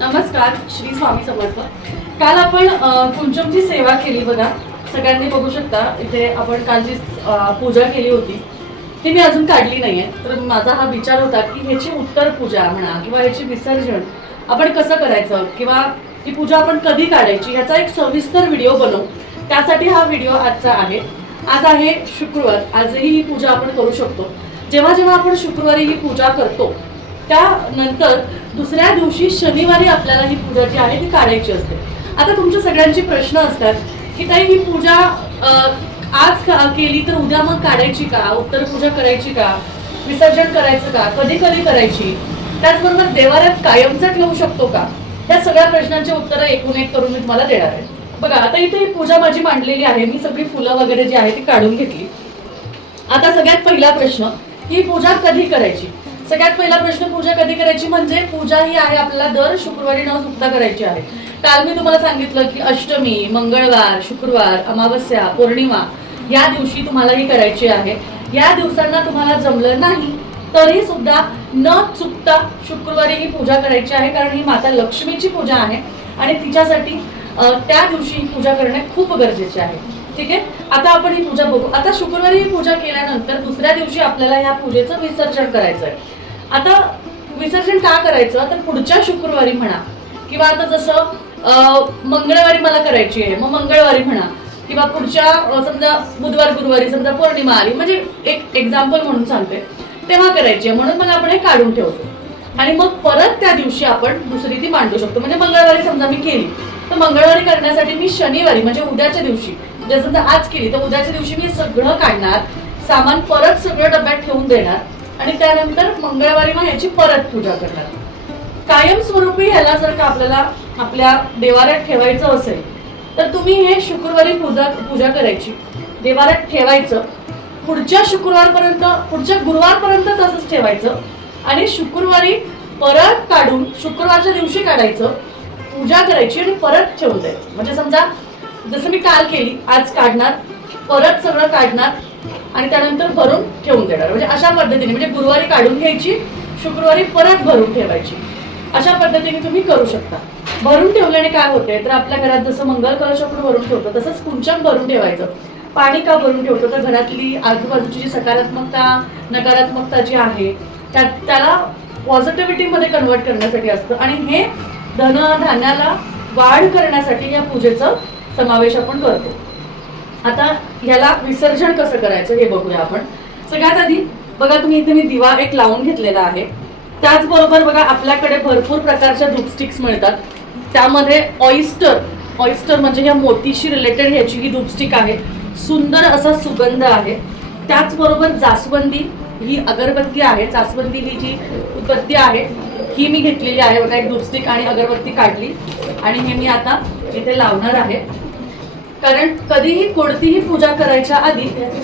नमस्कार श्री स्वामी समर्थ. काल आपण कुंचमची सेवा केली बघा. सगळ्यांनी बघू शकता इथे आपण काल जी पूजा केली होती ती मी अजून काढली नाहीये. तर माझा हा विचार होता की ह्याची उत्तर पूजा म्हणा किंवा ह्याची विसर्जन आपण कसं करायचं? किंवा ही पूजा आपण कधी काढायची? ह्याचा एक सविस्तर व्हिडिओ बनवू. त्यासाठी हा व्हिडिओ आजचा आहे. आज आहे शुक्रवार. आजही ही पूजा आपण करू शकतो. जेव्हा जेव्हा आपण शुक्रवारी ही पूजा करतो त्यानंतर दुसऱ्या दिवशी शनिवारी आपल्याला ही पूजा जी आहे ती काढायची असते. आता तुमच्या सगळ्यांचे प्रश्न असतात की ताई ही पूजा आज का- केली तर उद्या मग काढायची का? उत्तर पूजा करायची का? विसर्जन करायचं का? कधी कधी करायची? त्याचबरोबर देवाऱ्यात कायमचं ठेवू शकतो का? या सगळ्या प्रश्नांची उत्तरं एकूण एक करून मी तुम्हाला देणार आहे. बघा आता इथे ही पूजा माझी मांडलेली आहे. मी सगळी फुलं वगैरे जी आहे ती काढून घेतली. आता सगळ्यात पहिला प्रश्न ही पूजा कधी करायची? सगळ्यात पहिला प्रश्न पूजा कधी करायची? म्हणजे पूजा ही आहे आपल्याला दर शुक्रवारी न चुकता करायची आहे. काल मी तुम्हाला सांगितलं की अष्टमी मंगळवार शुक्रवार अमावस्या पौर्णिमा या दिवशी तुम्हाला ही करायची आहे. या दिवसांना तुम्हाला जमलं नाही तरी सुद्धा न चुकता शुक्रवारी ही पूजा करायची आहे कारण ही माता लक्ष्मीची पूजा आहे आणि तिच्यासाठी त्या दिवशी ही पूजा करणे खूप गरजेचे आहे. ठीक आहे? आता आपण ही पूजा बघू. आता शुक्रवारी ही पूजा केल्यानंतर दुसऱ्या दिवशी आपल्याला या पूजेचं विसर्जन करायचं आहे आता विसर्जन का करायचं? तर पुढच्या शुक्रवारी म्हणा. किंवा आता जसं मंगळवारी मला करायची आहे मग मंगळवारी म्हणा. किंवा पुढच्या समजा बुधवार गुरुवारी समजा पौर्णिमा आली म्हणजे एक एक्झाम्पल म्हणून सांगते. तेव्हा करायची आहे म्हणून मग आपण हे काढून ठेवतो. आणि मग परत त्या दिवशी आपण दुसरी ती मांडू शकतो. म्हणजे मंगळवारी समजा मी केली तर मंगळवारी करण्यासाठी मी शनिवारी म्हणजे उद्याच्या दिवशी जर समजा आज केली तर उद्याच्या दिवशी मी सगळं काढणार सामान परत सगळं डब्यात ठेवून देणार आणि त्यानंतर मंगळवारी मग याची परत पूजा करणार. कायमस्वरूपी ह्याला जर का आपल्याला आपल्या देवाऱ्यात ठेवायचं असेल तर तुम्ही हे शुक्रवारी पूजा पूजा करायची. देवाऱ्यात ठेवायचं. पुढच्या शुक्रवारपर्यंत पुढच्या गुरुवारपर्यंत तसंच ठेवायचं. आणि शुक्रवारी परत काढून शुक्रवारच्या दिवशी काढायचं. पूजा करायची आणि परत ठेवून द्यायचं. म्हणजे समजा जसं मी काल केली आज काढणार परत सगळं काढणार आणि त्यानंतर भरून ठेवून देणार. म्हणजे अशा पद्धतीने म्हणजे गुरुवारी काढून घ्यायची शुक्रवारी परत भरून ठेवायची. अशा पद्धतीने तुम्ही करू शकता. भरून ठेवल्याने काय होते तर आपल्या घरात जसं मंगल कलश आपण भरून ठेवतो तसंच कुंचम भरून ठेवायचं. पाणी का भरून ठेवतो? तर घरातली आजूबाजूची जी सकारात्मकता नकारात्मकता जी आहे त्या त्याला पॉझिटिव्हिटीमध्ये कन्वर्ट करण्यासाठी असतं. आणि हे धन धान्याला वाढ करण्यासाठी या पूजेचं समावेश आपण करतो. आता ह्याला विसर्जन कसं करायचं हे बघूया आपण. सगळ्यात आधी बघा तुम्ही इथे मी दिवा एक लावून घेतलेला आहे. त्याचबरोबर बघा आपल्याकडे भरपूर प्रकारच्या धूपस्टिक्स मिळतात. त्यामध्ये ऑइस्टर ऑइस्टर म्हणजे ह्या मोतीशी रिलेटेड ह्याची ही धूपस्टिक आहे. सुंदर असा सुगंध आहे. त्याचबरोबर जास्वंदी ही अगरबत्ती आहे. जास्वंदी ही जी उत्पत्ती आहे ही मी घेतलेली आहे. बघा एक धूपस्टिक आणि अगरबत्ती काढली. आणि हे मी आता इथे लावणार आहे. कारण कधीही कोणतीही पूजा करायच्या आधी याची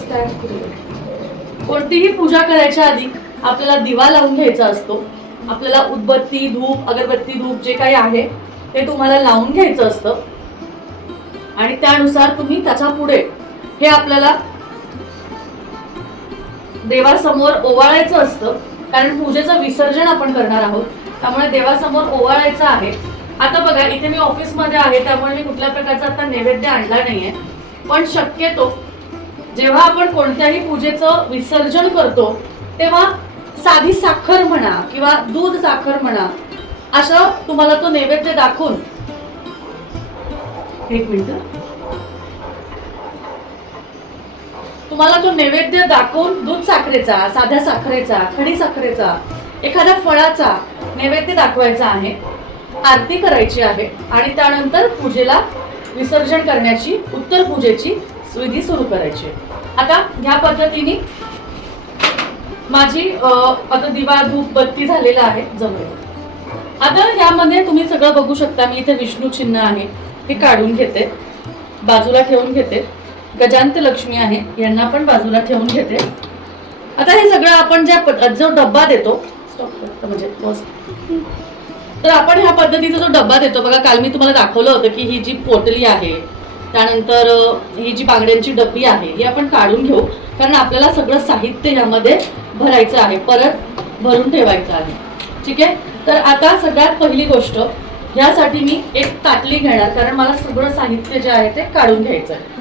कोणतीही पूजा करायच्या आधी आपल्याला दिवा लावून घ्यायचा असतो. आपल्याला उदबत्ती धूप अगरबत्ती धूप जे काही आहे ते तुम्हाला लावून घ्यायचं असतं. आणि त्यानुसार तुम्ही त्याच्या पुढे हे आपल्याला देवासमोर ओवाळायचं असतं. कारण पूजेचं विसर्जन आपण करणार आहोत. त्यामुळे देवासमोर ओवाळायचं आहे. आता बघा इथे मी ऑफिसमध्ये आहे त्यामुळे मी कुठल्या प्रकारचा आता नैवेद्य आणला नाहीये. पण शक्यतो जेव्हा आपण कोणत्याही पूजेचं विसर्जन करतो तेव्हा साधी साखर म्हणा किंवा दूध साखर म्हणा असं तुम्हाला तो नैवेद्य दाखवून एक मिनिट. तुम्हाला तो नैवेद्य दाखवून दूध साखरेचा साध्या साखरेचा खडी साखरेचा एखाद्या फळाचा नैवेद्य दाखवायचा आहे. आरती करायची आहे आणि त्यानंतर पूजेला विसर्जन करण्याची उत्तर पूजेची विधी सुरू करायची आहे. आता ह्या पद्धतीने माझी आता दिवा धूप बत्ती झालेला आहे जमले आता यामध्ये तुम्ही सगळं बघू शकता मी इथे विष्णू चिन्ह आहे हे काढून घेते बाजूला ठेवून घेते गजांत लक्ष्मी आहे यांना पण बाजूला ठेवून घेते आता हे सगळं आपण ज्या जो डब्बा देतो म्हणजे. तर आपण ह्या पद्धतीचा जो डब्बा देतो बघा काल मी तुम्हाला दाखवलं होतं की ही जी पोटली आहे त्यानंतर ही जी बांगड्यांची डब्बी आहे ही आपण काढून घेऊ कारण आपल्याला सगळं साहित्य ह्यामध्ये भरायचं आहे परत भरून ठेवायचं आहे. ठीक आहे? तर आता सगळ्यात पहिली गोष्ट ह्यासाठी मी एक ताटली घेणार कारण मला सगळं साहित्य जे आहे ते काढून घ्यायचं आहे.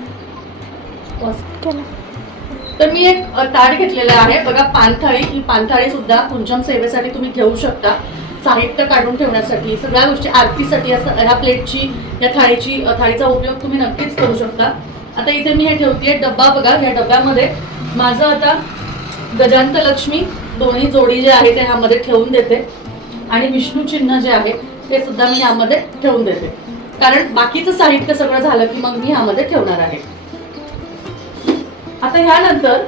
तर मी एक ताट घेतलेलं आहे. बघा पानथाळी ही पानथाळी सुद्धा कुंचम सेवेसाठी तुम्ही घेऊ शकता. साहित्य काढून ठेवण्यासाठी सगळ्या गोष्टी आरतीसाठी असं ह्या प्लेटची या थाळीची थाळीचा उपयोग तुम्ही नक्कीच करू शकता. आता इथे मी हे ठेवते डब्बा बघा या डब्यामध्ये माझं आता गजांत लक्ष्मी दोन्ही जोडी जे आहे ते ह्यामध्ये ठेवून देते. आणि विष्णू चिन्ह जे आहे ते सुद्धा मी यामध्ये ठेवून देते. कारण बाकीचं साहित्य सगळं झालं की मग मी ह्यामध्ये ठेवणार आहे. आता ह्यानंतर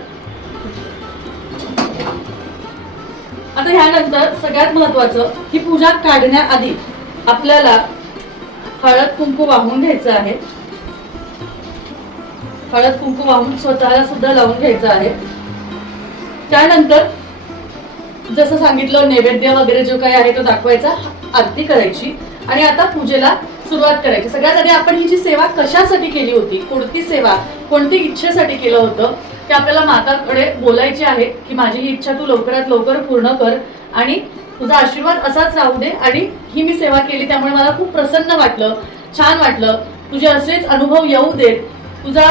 आता ह्यानंतर सगळ्यात महत्वाचं ही पूजा काढण्याआधी आपल्याला हळद कुंकू वाहून घ्यायचं आहे. हळद कुंकू वाहून स्वतःला सुद्धा लावून घ्यायचं आहे. त्यानंतर जसं सांगितलं नैवेद्य वगैरे जो काही आहे तो दाखवायचा आरती करायची आणि आता पूजेला सुरुवात करायची. सगळ्यात आधी आपण ही जी सेवा कशासाठी केली होती कोणती सेवा कोणती इच्छेसाठी केलं होतं की आपल्याला माताकडे बोलायचे आहे की माझी ही इच्छा तू लवकरात लवकर पूर्ण कर आणि तुझा आशीर्वाद असाच राहू दे आणि ही मी सेवा केली त्यामुळे मला खूप प्रसन्न वाटलं छान वाटलं. तुझे असेच अनुभव येऊ देत. तुझा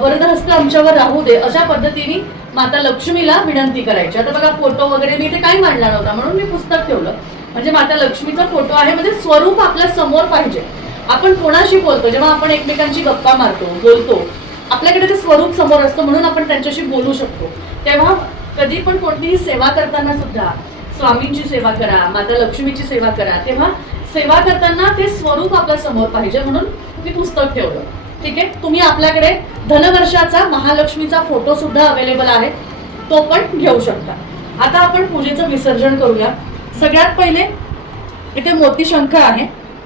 वरदहस्त आमच्यावर राहू दे अशा पद्धतीने माता लक्ष्मीला विनंती करायची. आता बघा फोटो वगैरे मी ते काही मांडला नव्हता म्हणून मी पुस्तक ठेवलं. म्हणजे माता लक्ष्मीचा फोटो आहे म्हणजे स्वरूप आपल्यासमोर पाहिजे. आपण कोणाशी बोलतो? जेव्हा आपण एकमेकांची गप्पा मारतो बोलतो आपल्याकडे ते स्वरूप समोर असतं म्हणून आपण त्यांच्याशी बोलू शकतो. तेव्हा कधी पण कोणतीही सेवा करताना सुद्धा स्वामींची सेवा करा माता लक्ष्मीची सेवा करा तेव्हा सेवा करताना ते स्वरूप आपल्यासमोर पाहिजे म्हणून मी पुस्तक ठेवलं. ठीक आहे? तुम्ही आपल्याकडे धनवर्षाचा महालक्ष्मीचा फोटो सुद्धा अवेलेबल आहे. तो पण घेऊ शकता. आता आपण पूजेचं विसर्जन करूया. सगळ्यात पहिले इथे मोतीशंख आहे.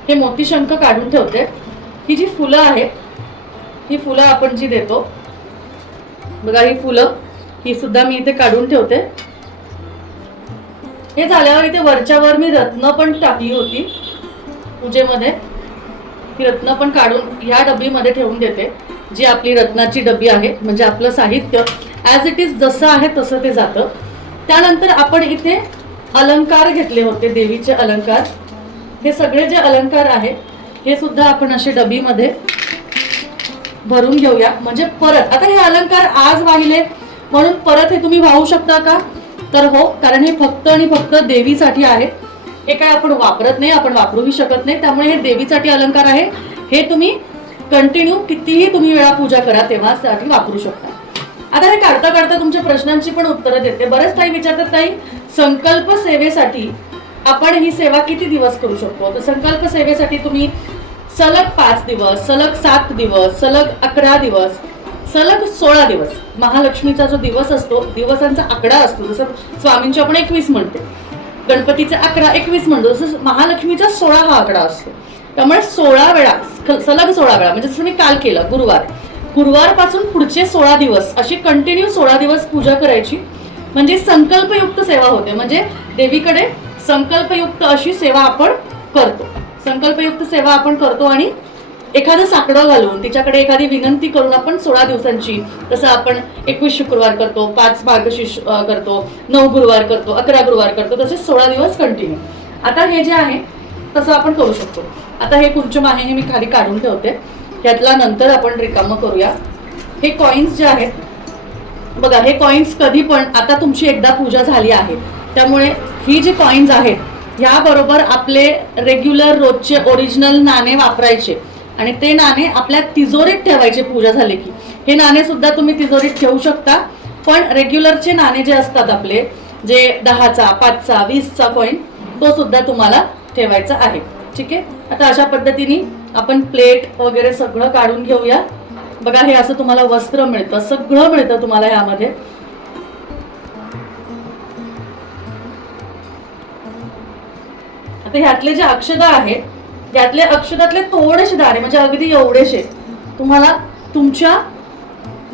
हे मोतीशंख काढून ठेवते. ही जी फुलं आहेत ही फुलं आपण जी देतो बघा ही फुलं ही सुद्धा मी इथे काढून ठेवते. हे झाल्यावर इथे वरच्यावर मी रत्न पण टाकली होती पूजेमध्ये. ही रत्न पण काढून ह्या डबीमध्ये ठेवून देते जी आपली रत्नाची डबी आहे म्हणजे आपलं साहित्य. ॲज इट इज जसं आहे तसं ते जातं. त्यानंतर आपण इथे अलंकार घेतले होते देवीचे अलंकार. हे सगळे जे अलंकार आहेत हे सुद्धा आपण असे डबीमध्ये भरून घेऊया. म्हणजे परत. आता हे अलंकार आज वाहिले म्हणून परत हे तुम्ही वाहू शकता का? तर हो कारण हे फक्त आणि फक्त देवीसाठी आहे. हे काय आपण वापरत नाही आपण वापरूही शकत नाही. त्यामुळे हे देवीसाठी अलंकार आहे. हे तुम्ही कंटिन्यू कितीही तुम्ही वेळा पूजा करा तेव्हासाठी वापरू शकता. आता हे काढता काढता तुमच्या प्रश्नांची पण उत्तरं देते. बरेच काही विचारतात ताई संकल्प सेवेसाठी आपण ही सेवा किती दिवस करू शकतो? तर संकल्प सेवेसाठी तुम्ही सलग पाच दिवस सलग सात दिवस सलग अकरा दिवस सलग सोळा दिवस. महालक्ष्मीचा जो दिवस असतो दिवसांचा आकडा असतो जसं स्वामींची आपण एकवीस म्हणतो गणपतीचे अकरा एकवीस म्हणतो जसं महालक्ष्मीचा सोळा हा आकडा असतो. त्यामुळे सोळा वेळा सलग सोळा वेळा म्हणजे जसं मी काल केलं गुरुवार. गुरुवारपासून पुढचे सोळा दिवस अशी कंटिन्यू सोळा दिवस पूजा करायची. म्हणजे संकल्पयुक्त सेवा होते म्हणजे देवीकडे संकल्पयुक्त अशी सेवा आपण करतो. संकल्पयुक्त सेवा आपण करतो आणि एखादं साकडं घालून तिच्याकडे एखादी विनंती करून आपण सोळा दिवसांची तसं आपण एकवीस शुक्रवार करतो पाच मार्गशीर्ष करतो नऊ गुरुवार करतो अकरा गुरुवार करतो तसे सोळा दिवस कंटिन्यू आता हे जे आहे तसं आपण करू शकतो. आता हे कुंचम आहे हे मी खाली काढून ठेवते. ह्यातला नंतर आपण रिकामं करूया. हे कॉईन्स जे आहेत बघा हे कॉईन्स कधी पण आता तुमची एकदा पूजा झाली आहे. त्यामुळे ही जी कॉईन्स आहेत याबरोबर आपले रेग्युलर रोजचे ओरिजिनल नाणे वापरायचे. आणि ते नाणे आपल्या तिजोरीत ठेवायचे पूजा झाली की. हे नाणे सुद्धा तुम्ही तिजोरीत ठेवू शकता. पण रेग्युलरचे नाणे जे असतात आपले जे दहाचा पाचचा वीसचा कॉईन तो सुद्धा तुम्हाला ठेवायचा आहे. ठीक आहे? आता अशा पद्धतीने आपण प्लेट वगैरे सगळं काढून घेऊया. बघा हे असं तुम्हाला वस्त्र मिळतं. सगळं मिळतं तुम्हाला ह्यामध्ये. आता ह्यातले जे अक्षदा आहेत यातले अक्षदातले थोडेसे दारे म्हणजे अगदी एवढेसे तुम्हाला तुमच्या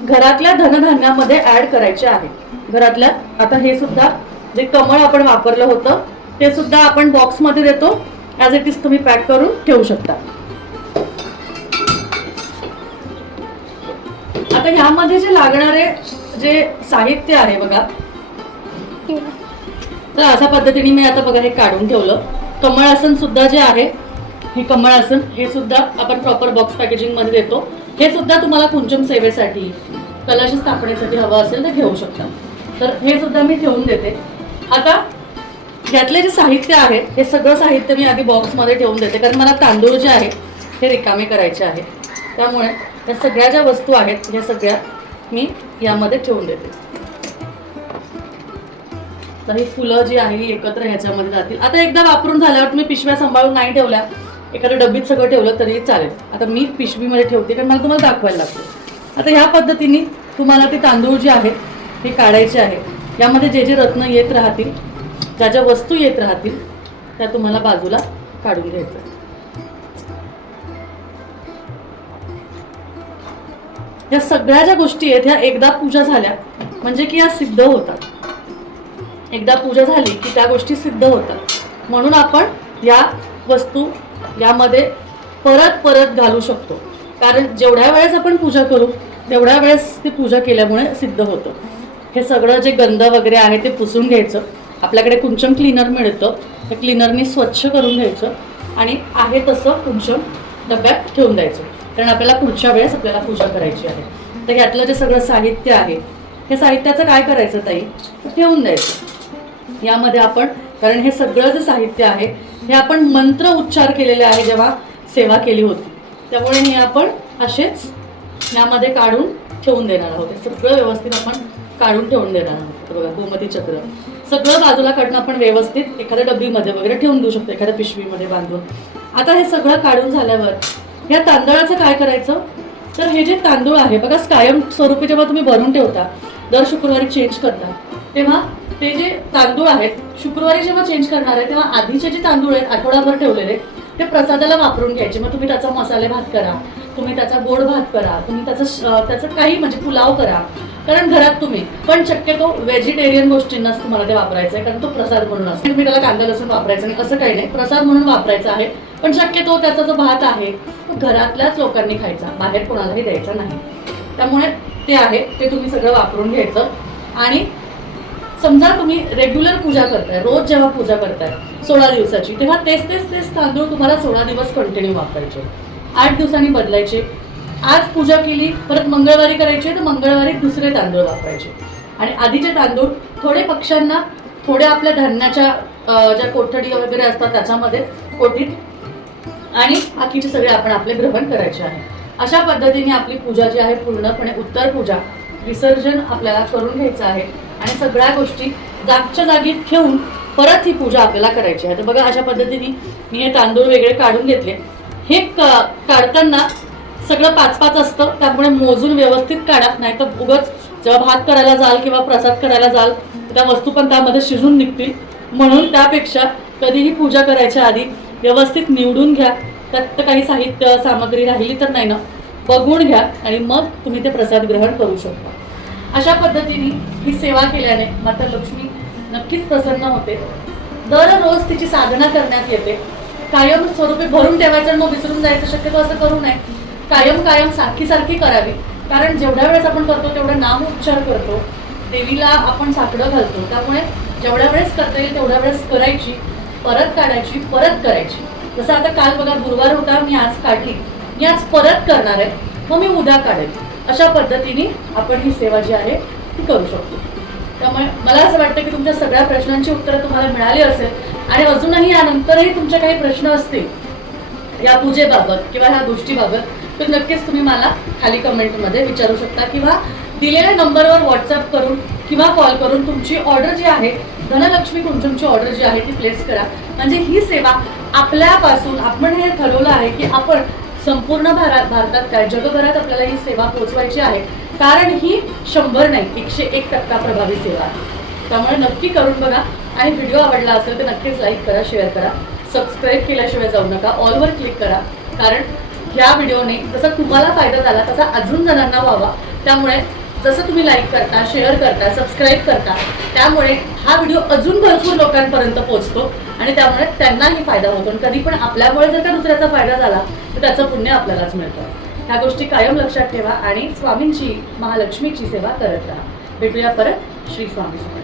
घरातल्या धनधान्यामध्ये ऍड करायचे आहे. घरातल्या आता हे सुद्धा जे कमळ आपण वापरलं होतं ते सुद्धा आपण बॉक्समध्ये देतो. ॲज इट इज तुम्ही पॅक करून ठेवू शकता. आता ह्यामध्ये जे लागणारे जे साहित्य आहे बघा. तर अशा पद्धतीने मी आता बघा हे काढून ठेवलं. कमळासन सुद्धा जे आहे हे कमळ आसन हे सुद्धा आपण प्रॉपर बॉक्स पॅकेजिंगमध्ये देतो. हे सुद्धा तुम्हाला कुंचम सेवेसाठी कलाशी स्थापनेसाठी हवं असेल तर घेऊ शकता. तर हे सुद्धा मी ठेवून देते. आता यातले जे साहित्य आहे हे सगळं साहित्य मी आधी बॉक्समध्ये ठेवून देते. कारण मला तांदूळ जे आहे हे रिकामे करायचे आहे. त्यामुळे या सगळ्या ज्या वस्तू आहेत ह्या सगळ्या मी यामध्ये ठेवून देते. तर ही फुलं जी आहे ही एकत्र ह्याच्यामध्ये जातील. आता एकदा वापरून झाल्यावर तुम्ही पिशव्या सांभाळून नाही ठेवल्या एखाद्या डब्बीत सगळं ठेवलं तरी चालेल. आता मी पिशवीमध्ये ठेवते कारण मला तुम्हाला दाखवायला लागतं. आता ह्या पद्धतीने तुम्हाला ते तांदूळ जे आहेत हे काढायचे आहे. यामध्ये जे जे रत्न येत राहतील ज्या ज्या वस्तू येत राहतील त्या तुम्हाला बाजूला काढून घ्यायचं या सगळ्या ज्या गोष्टी आहेत ह्या एकदा पूजा झाल्या म्हणजे की या सिद्ध होतात. एकदा पूजा झाली की त्या गोष्टी सिद्ध होतात. म्हणून आपण या वस्तू यामध्ये परत परत घालू शकतो. कारण जेवढ्या वेळेस आपण पूजा करू तेवढ्या वेळेस ती पूजा केल्यामुळे सिद्ध होतं. हे सगळं जे गंध वगैरे आहे ते पुसून घ्यायचं. आपल्याकडे कुंचम क्लीनर मिळतं. त्या क्लीनरनी स्वच्छ करून घ्यायचं. आणि आहे तसं कुंचम डब्यात ठेवून द्यायचं. कारण आपल्याला पुढच्या वेळेस आपल्याला पूजा करायची आहे. तर यातलं जे सगळं साहित्य आहे हे साहित्याचं काय करायचं ताई? ठेवून द्यायचं. यामध्ये आपण कारण हे सगळं जे साहित्य आहे हे आपण मंत्र उच्चार केलेले आहे जेव्हा सेवा केली होती. त्यामुळे हे आपण असेच यामध्ये काढून ठेवून देणार आहोत. सगळं व्यवस्थित आपण काढून ठेवून देणार आहोत. बघा गोमती चक्र. सगळं बाजूला काढणं आपण व्यवस्थित एखाद्या डब्बीमध्ये वगैरे ठेवून देऊ शकतो एखाद्या पिशवीमध्ये बांधून. आता हे सगळं काढून झाल्यावर या तांदळाचं काय करायचं? तर हे जे तांदूळ आहे बघा कायम स्वरूपी जेव्हा तुम्ही भरून ठेवता दर शुक्रवारी चेंज करता तेव्हा ते जे तांदूळ आहेत शुक्रवारी जेव्हा चेंज करणार आहे तेव्हा आधीचे जे तांदूळ आहेत आठवडाभर ठेवलेले ते प्रसादाला वापरून घ्यायचे. मग तुम्ही त्याचा मसाले भात करा तुम्ही त्याचा गोड भात करा तुम्ही त्याचं त्याचं काही म्हणजे पुलाव करा. कारण घरात तुम्ही पण शक्यतो व्हेजिटेरियन गोष्टींनाच तुम्हाला ते वापरायचं आहे कारण तो प्रसाद म्हणून असतो. तुम्ही त्याला कांदा लसूण वापरायचं नाही असं काही नाही. प्रसाद म्हणून वापरायचा आहे पण शक्यतो त्याचा जो भात आहे तो घरातल्याच लोकांनी खायचा बाहेर कोणालाही द्यायचा नाही. त्यामुळे ते आहे ते तुम्ही सगळं वापरून घ्यायचं. आणि समजा तुम्ही रेग्युलर पूजा करताय रोज जेव्हा पूजा करताय सोळा दिवसाची तेव्हा तेच तेच तेच तांदूळ तुम्हाला सोळा दिवस कंटिन्यू वापरायचे. आठ दिवसांनी बदलायचे. आज पूजा केली परत मंगळवारी करायची तर मंगळवारी दुसरे तांदूळ वापरायचे. आणि आधीचे तांदूळ थोडे पक्ष्यांना थोड्या आपल्या धान्याच्या ज्या कोठडी वगैरे असतात त्याच्यामध्ये कोठीत आणि बाकीचे सगळे आपण आपले ग्रहण करायचे आहे. अशा पद्धतीने आपली पूजा जी आहे पूर्णपणे उत्तर पूजा विसर्जन आपल्याला करून घ्यायचं आहे. आणि सगळ्या गोष्टी जागच्या जागी ठेवून परत ही पूजा आपल्याला करायची आहे. तर बघा अशा पद्धतीने मी हे तांदूळ वेगळे काढून घेतले. हे काढताना सगळं पाच पाच असतं. त्यामुळे मोजून व्यवस्थित काढा. नाहीतर उगच जेव्हा भात करायला जाल किंवा प्रसाद करायला जाल त्या वस्तू पण त्यामध्ये शिजून निघतील. म्हणून त्यापेक्षा कधीही पूजा करायच्या आधी व्यवस्थित निवडून घ्या. त्यात काही साहित्य सामग्री राहिली तर नाही ना? बघून घ्या आणि मग तुम्ही ते प्रसाद ग्रहण करू शकता. अशा पद्धतीने ही सेवा केल्याने माता लक्ष्मी नक्कीच प्रसन्न होते. दररोज तिची साधना करण्यात येते. कायम स्वरूपी भरून ठेवायचं मग विसरून जायचं शक्यतो असं करू नये. कायम कायम सारखी सारखी करावी. कारण जेवढ्या वेळेस आपण करतो तेवढा नाम उच्चार करतो. देवीला आपण साकडं घालतो. त्यामुळे जेवढ्या वेळेस करता येईल तेवढ्या वेळेस करायची परत काढायची परत करायची. जसं आता काल बघा गुरुवार होता मी आज काढली. मी आज परत करणार आहे. मग मी उद्या काढेल. अशा पद्धतीने आपण ही सेवा जी आहे ती करू शकतो. त्यामुळे मला असं वाटतं की तुमच्या सगळ्या प्रश्नांची उत्तरं तुम्हाला मिळाली असेल आणि अजूनही यानंतरही तुमचे काही प्रश्न असतील या पूजेबाबत किंवा ह्या गोष्टीबाबत तर नक्कीच तुम्ही मला खाली कमेंटमध्ये विचारू शकता किंवा दिलेल्या नंबरवर व्हॉट्सअप करून किंवा कॉल करून तुमची ऑर्डर जी आहे धनलक्ष्मी कुंचमची ऑर्डर जी आहे ती प्लेस करा. म्हणजे ही सेवा आपल्यापासून आपण हे ठरवलं आहे की आपण संपूर्ण भारत भारतात काय? जगभरात आपल्याला ही सेवा पोहोचवायची आहे. कारण ही शंभर नाही एकशे एक टक्का प्रभावी सेवा आहे. त्यामुळे नक्की करून बघा. आणि व्हिडिओ आवडला असेल तर नक्कीच लाईक करा शेअर करा. सबस्क्राईब केल्याशिवाय जाऊ नका. ऑलवर क्लिक करा. कारण ह्या व्हिडिओने जसा तुम्हाला फायदा झाला तसा अजून जणांना व्हावा. त्यामुळे जसं तुम्ही लाईक करता शेअर करता सबस्क्राईब करता त्यामुळे हा व्हिडिओ अजून भरपूर लोकांपर्यंत पोहोचतो आणि त्यामुळे त्यांनाही फायदा होतो. आणि कधी पण आपल्यामुळे जर का दुसऱ्याचा फायदा झाला तर त्याचं पुण्य आपल्यालाच मिळतं. ह्या गोष्टी कायम लक्षात ठेवा आणि स्वामींची महालक्ष्मीची सेवा करत राहा. भेटूया परत श्री स्वामी समर्थ